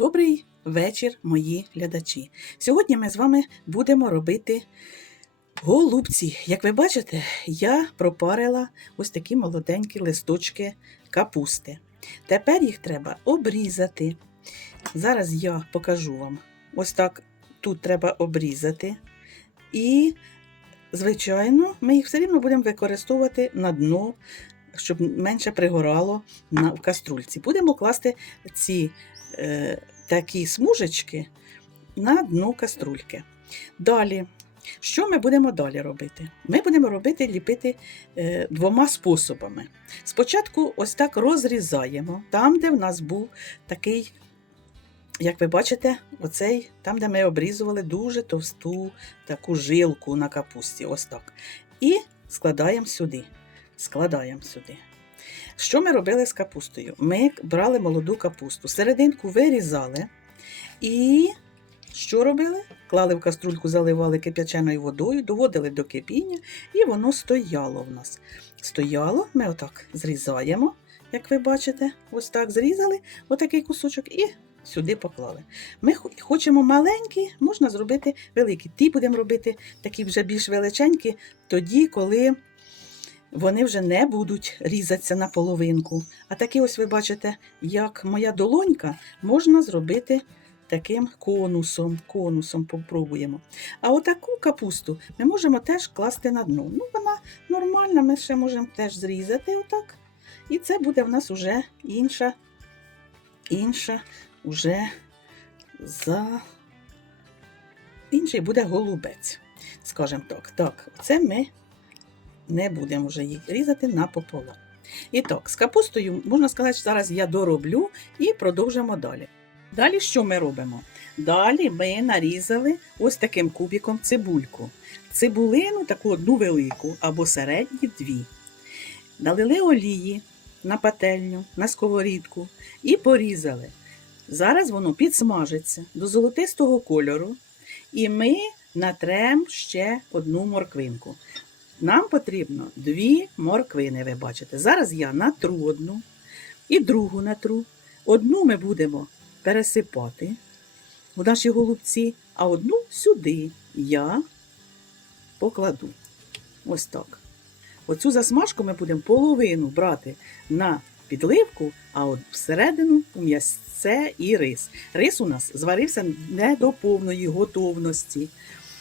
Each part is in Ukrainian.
Добрий вечір, мої глядачі. Сьогодні ми з вами будемо робити голубці. Як ви бачите, я пропарила ось такі молоденькі листочки капусти. Тепер їх треба обрізати. Зараз я покажу вам. Ось так тут треба обрізати. І, звичайно, ми їх все рівно будемо використовувати на дно, щоб менше пригорало на, в каструльці. Будемо класти ці е, такі смужечки на дно каструльки. Далі, що ми будемо далі робити? Ми будемо робити ліпити е, двома способами. Спочатку ось так розрізаємо, там, де в нас був такий, як ви бачите, оцей, там, де ми обрізували дуже товсту таку жилку на капусті. Ось так. І складаємо сюди. Складаємо сюди. Що ми робили з капустою? Ми брали молоду капусту, серединку вирізали і що робили? Клали в каструльку, заливали кип'яченою водою, доводили до кипіння, і воно стояло в нас. Стояло, ми отак зрізаємо, як ви бачите, ось так зрізали отакий кусочок і сюди поклали. Ми хочемо маленькі, можна зробити великі. Ті будемо робити такі вже більш величенькі, тоді, коли вони вже не будуть різатися на половинку. А такі ось ви бачите, як моя долонька, можна зробити таким конусом. Конусом попробуємо. А отаку капусту ми можемо теж класти на дно. Ну, вона нормальна, ми ще можемо теж зрізати отак. І це буде в нас уже інша, інша уже за інший буде голубець. Скажемо так. Так, це ми не будемо вже їх різати напополам. І так, з капустою, можна сказати, що зараз я дороблю і продовжимо далі. Далі що ми робимо? Далі ми нарізали ось таким кубиком цибульку. Цибулину таку одну велику або середні дві. Налили олії на пательню, на сковорідку і порізали. Зараз воно підсмажиться до золотистого кольору, і ми натрем ще одну морквинку. Нам потрібно дві морквини, ви бачите. Зараз я натру одну і другу натру. Одну ми будемо пересипати у наші голубці, а одну сюди я покладу. Ось так. Оцю засмажку ми будемо половину брати на підливку, а от всередину у м'ясце і рис. Рис у нас зварився не до повної готовності.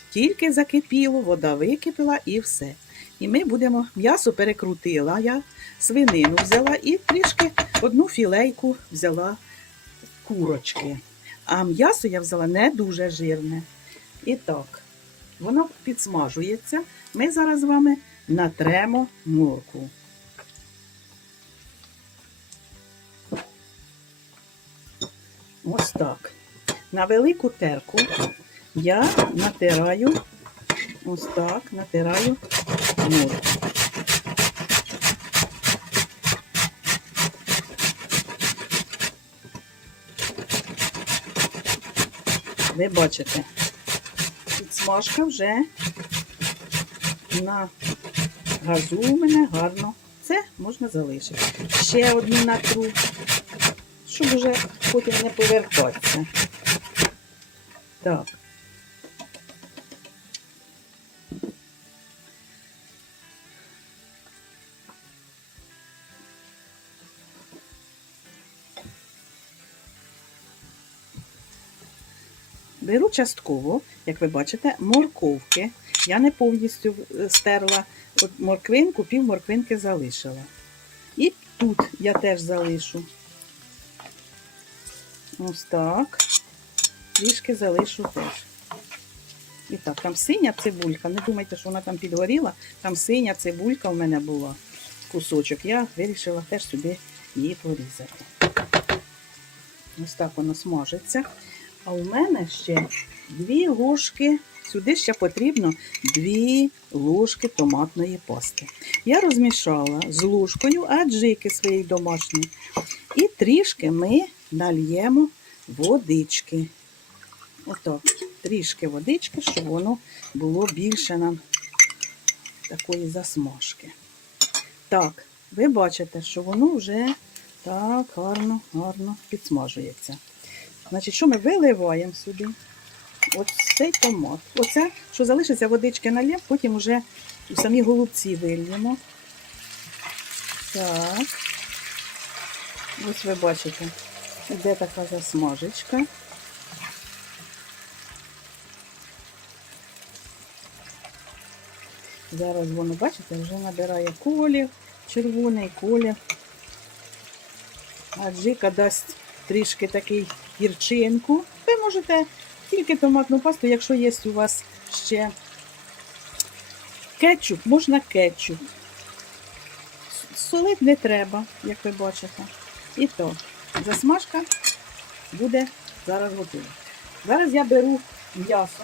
Тільки закипіло, вода википіла і все. І ми будемо м'ясо перекрутила. Я свинину взяла і трішки одну філейку взяла курочки. А м'ясо я взяла не дуже жирне. І так, воно підсмажується. Ми зараз з вами натремо морку. Ось так. На велику терку я натираю, ось так, натираю морку. Ви бачите, підсмажка вже на газу у мене гарно. Це можна залишити. Ще одну натру, щоб вже потім не повертатися. Так. Беру частково, як ви бачите, морковки. Я не повністю е, стерла От морквинку, пів морквинки залишила. І тут я теж залишу. Ось так. Трішки залишу теж. І так, там синя цибулька. Не думайте, що вона там підгоріла. Там синя цибулька в мене була. Кусочок. Я вирішила теж сюди її порізати. Ось так воно смажиться. А у мене ще дві ложки, сюди ще потрібно дві ложки томатної пасти. Я розмішала з ложкою аджики своєї домашньої. І трішки ми нальємо водички. Отак, трішки водички, щоб воно було більше нам такої засмажки. Так, ви бачите, що воно вже так гарно, гарно підсмажується. Значить, що ми виливаємо сюди? Ось цей томат. Оце, що залишиться водички налє, потім вже у самі голубці вильємо. Так. Ось ви бачите, іде така засмажечка. Зараз воно, бачите, вже набирає колір, червоний колір. А джика дасть трішки такий гірчинку. Ви можете тільки томатну пасту, якщо є у вас ще кетчуп, можна кетчуп. Солити не треба, як ви бачите. І то, засмажка буде зараз готова. Зараз я беру м'ясо.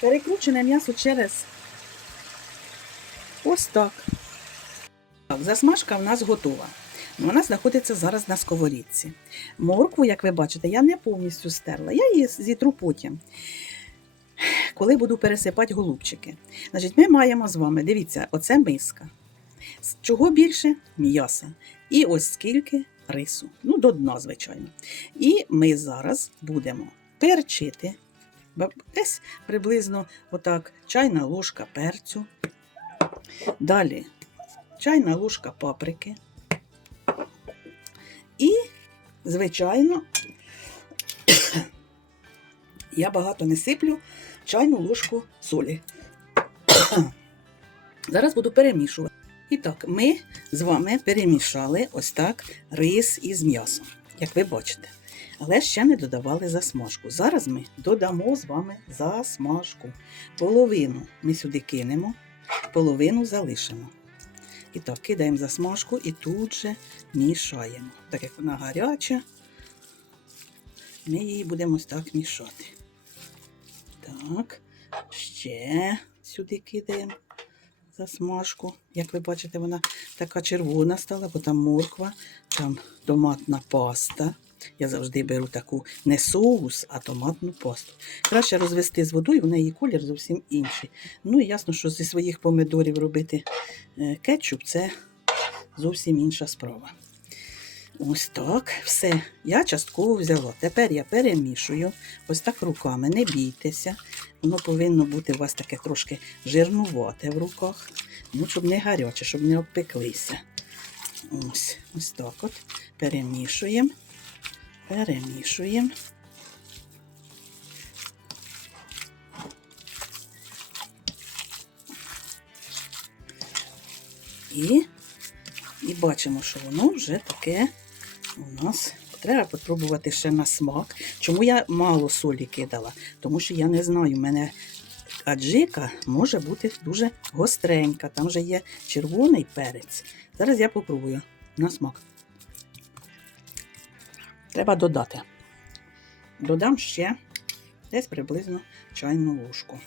Перекручене м'ясо через ось так. Так, засмажка в нас готова. Вона знаходиться зараз на сковорідці. Моркву, як ви бачите, я не повністю стерла. Я її зітру потім, коли буду пересипати голубчики. Значить, ми маємо з вами, дивіться, оце миска. Чого більше? М'яса. І ось скільки рису. Ну, до дна, звичайно. І ми зараз будемо перчити. Десь приблизно отак чайна ложка перцю. Далі чайна ложка паприки. Звичайно, я багато не сиплю чайну ложку солі. Зараз буду перемішувати. І так, ми з вами перемішали ось так рис із м'ясом, як ви бачите. Але ще не додавали засмажку. Зараз ми додамо з вами засмажку. Половину ми сюди кинемо, половину залишимо. І так, кидаємо засмажку і тут же мішаємо. Так як вона гаряча, ми її будемо ось так мішати. Так, ще сюди кидаємо засмажку. Як ви бачите, вона така червона стала, бо там морква, там томатна паста. Я завжди беру таку не соус, а томатну пасту. Краще розвести з водою, в неї колір зовсім інший. Ну і ясно, що зі своїх помидорів робити е, кетчуп це зовсім інша справа. Ось так, все. Я частково взяла. Тепер я перемішую ось так руками. Не бійтеся. Воно повинно бути у вас таке трошки жирнувате в руках. Ну, щоб не гаряче, щоб не обпеклися. Ось, ось так от. Перемішуємо. Перемішуємо. І, і бачимо, що воно вже таке у нас. Треба попробувати ще на смак. Чому я мало солі кидала? Тому що я не знаю, в мене аджика може бути дуже гостренька. Там вже є червоний перець. Зараз я попробую на смак. Треба додати. Додам ще десь приблизно чайну ложку.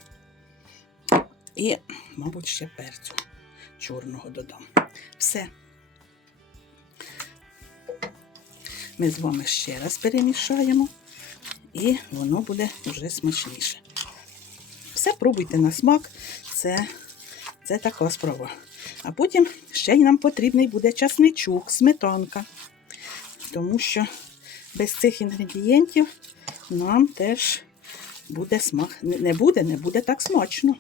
І, мабуть, ще перцю чорного додам. Все. Ми з вами ще раз перемішаємо, і воно буде вже смачніше. Все пробуйте на смак, це, це така справа. А потім ще й нам потрібний буде часничок, сметанка. Тому що без цих інгредієнтів нам теж буде смак. Не буде, не буде так смачно.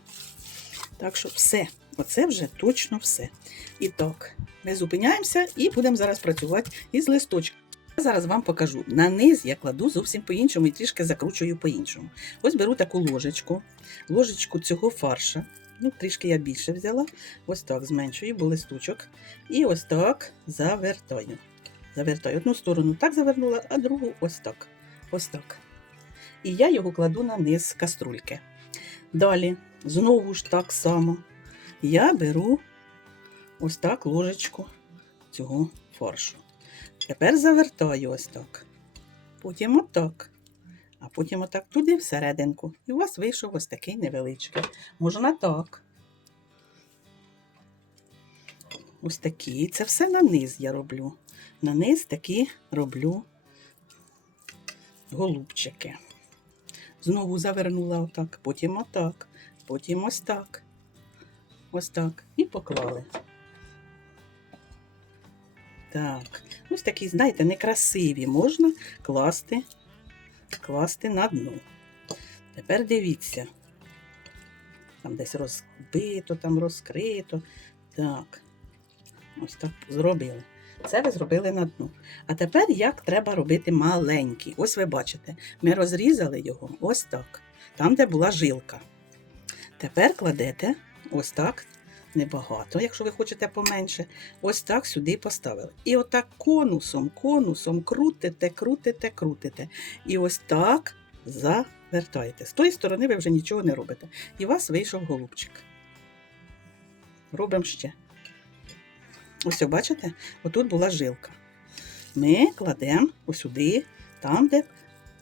Так що все, оце вже точно все. І так, ми зупиняємося і будемо зараз працювати із листочком. Я зараз вам покажу. На низ я кладу зовсім по-іншому і трішки закручую по-іншому. Ось беру таку ложечку, ложечку цього фарша. Ну, трішки я більше взяла. Ось так зменшую, бо листочок. І ось так завертаю. Завертаю одну сторону так завернула, а другу ось так. Ось так. І я його кладу на низ каструльки. Далі, знову ж так само, я беру ось так ложечку цього фаршу. Тепер завертаю ось так. Потім отак. А потім отак туди всерединку. І у вас вийшов ось такий невеличкий. Можна так. Ось такі. Це все на низ я роблю. На низ такі роблю голубчики. Знову завернула отак, потім отак, потім ось так. Ось так. І поклали. Так, Ось такі, знаєте, некрасиві можна класти, класти на дно. Тепер дивіться. Там десь розбито, там розкрито. Так. Ось так зробили. Це ви зробили на дно. А тепер як треба робити маленький. Ось ви бачите, ми розрізали його ось так, там, де була жилка. Тепер кладете ось так, небагато, якщо ви хочете поменше, ось так сюди поставили. І отак конусом, конусом крутите, крутите, крутите. І ось так завертаєте. З тої сторони ви вже нічого не робите. І у вас вийшов голубчик. Робимо ще. Ось, бачите, отут була жилка. Ми кладемо осюди, там, де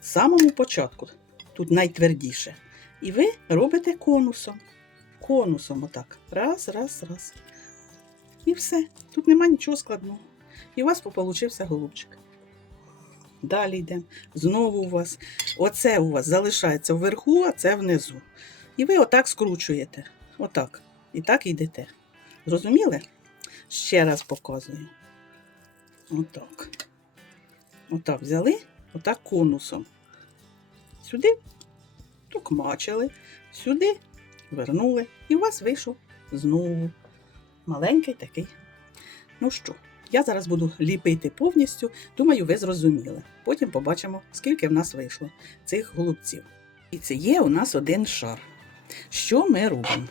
з самому початку, тут найтвердіше. І ви робите конусом. Конусом отак. Раз, раз, раз. І все. Тут нема нічого складного. І у вас получився голубчик. Далі йдемо. Знову у вас. Оце у вас залишається вверху, а це внизу. І ви отак скручуєте. Отак. І так йдете. Зрозуміли? Ще раз показую. Отак. Отак взяли, отак конусом. Сюди токмачили, сюди вернули, і у вас вийшов знову маленький такий. Ну що, я зараз буду ліпити повністю, думаю, ви зрозуміли. Потім побачимо, скільки в нас вийшло цих голубців. І це є у нас один шар. Що ми робимо?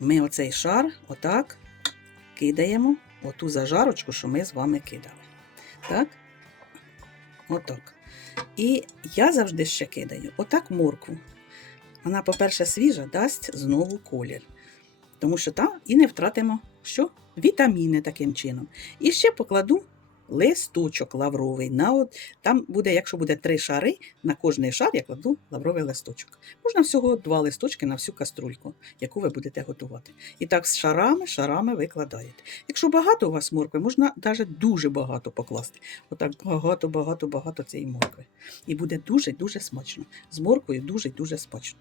Ми оцей шар отак кидаємо оту зажарочку, що ми з вами кидали. Так? Отак. І я завжди ще кидаю отак моркву. Вона, по-перше, свіжа, дасть знову колір. Тому що там і не втратимо що? Вітаміни таким чином. І ще покладу листочок лавровий. На от, там буде, якщо буде три шари, на кожний шар я кладу лавровий листочок. Можна всього два листочки на всю каструльку, яку ви будете готувати. І так з шарами, шарами викладаєте. Якщо багато у вас моркви, можна навіть дуже багато покласти. Отак багато, багато, багато цієї моркви. І буде дуже-дуже смачно. З морквою дуже-дуже смачно.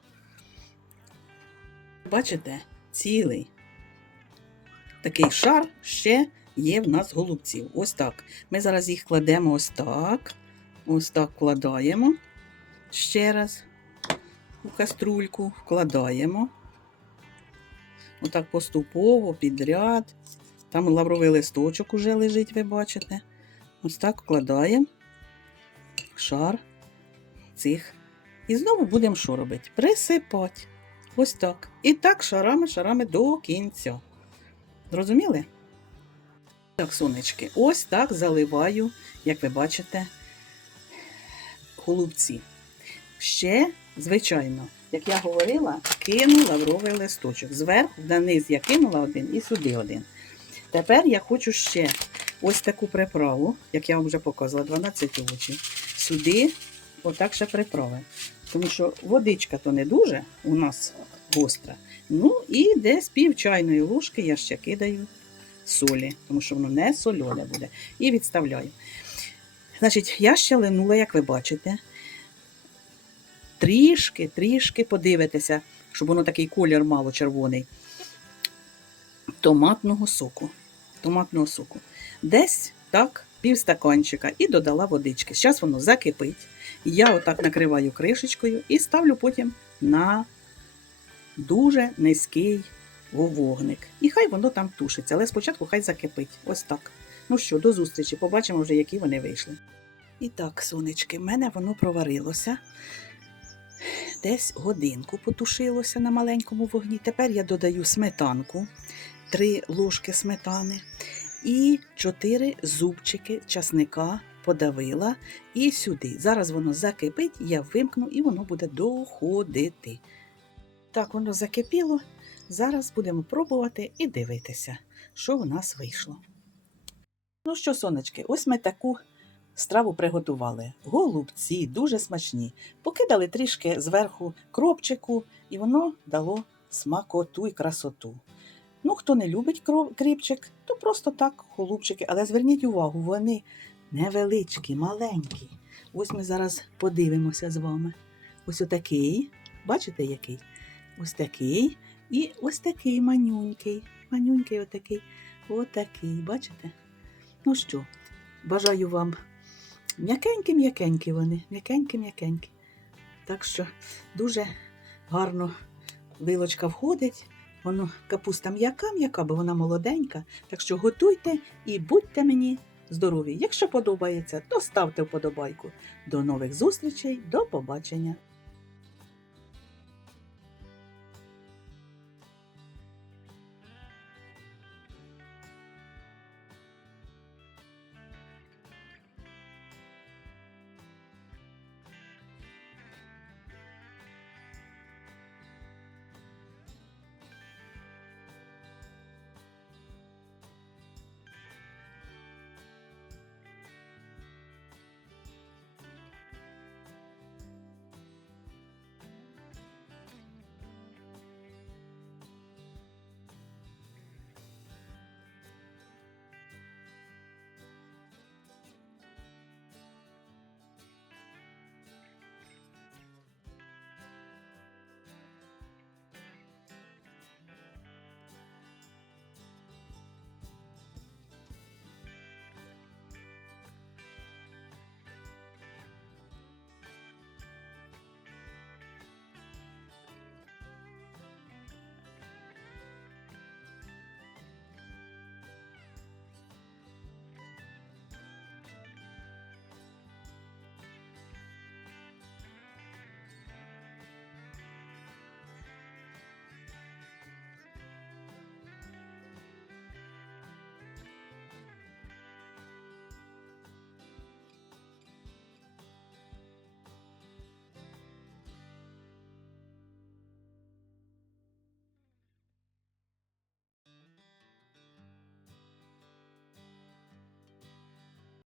Бачите, цілий такий шар ще є в нас голубців. Ось так. Ми зараз їх кладемо ось так. Ось так вкладаємо. Ще раз у каструльку вкладаємо. Отак поступово, підряд. Там лавровий листочок уже лежить, ви бачите. Ось так вкладаємо шар цих. І знову будемо що робити? Присипати. Ось так. І так шарами-шарами до кінця. Зрозуміли? Так, сонечки, ось так заливаю, як ви бачите, голубці. Ще, звичайно, як я говорила, кину лавровий листочок. Зверху вниз я кинула один і сюди один. Тепер я хочу ще ось таку приправу, як я вам вже показувала, 12 очі. Сюди отак ще приправи. Тому що водичка то не дуже у нас гостра. Ну і десь пів чайної ложки я ще кидаю солі, тому що воно не сольоне буде. І відставляю. Значить, я ще линула, як ви бачите. Трішки, трішки подивитися, щоб воно такий колір мало червоний. Томатного соку. Томатного соку. Десь так, пів стаканчика і додала водички. Зараз воно закипить. Я отак накриваю кришечкою і ставлю потім на дуже низький вогник. І хай воно там тушиться, але спочатку хай закипить. Ось так. Ну що, до зустрічі, побачимо вже, які вони вийшли. І так, сонечки, в мене воно проварилося. Десь годинку потушилося на маленькому вогні. Тепер я додаю сметанку, 3 ложки сметани і 4 зубчики часника подавила і сюди. Зараз воно закипить, я вимкну і воно буде доходити. Так, воно закипіло. Зараз будемо пробувати і дивитися, що у нас вийшло. Ну що, сонечки, ось ми таку страву приготували. Голубці, дуже смачні. Покидали трішки зверху кропчику, і воно дало смакоту і красоту. Ну, хто не любить кріпчик, то просто так голубчики. Але зверніть увагу, вони невеличкі, маленькі. Ось ми зараз подивимося з вами. Ось отакий. Бачите, який? Ось такий. І ось такий манюнький. Манюнький отакий. Отакий, бачите? Ну що, Бажаю вам м'якенькі-м'якенькі вони, м'якенькі-м'якенькі. Так що дуже гарно вилочка входить. Воно капуста м'яка-м'яка, бо вона молоденька. Так що готуйте і будьте мені здорові. Якщо подобається, то ставте вподобайку. До нових зустрічей, до побачення!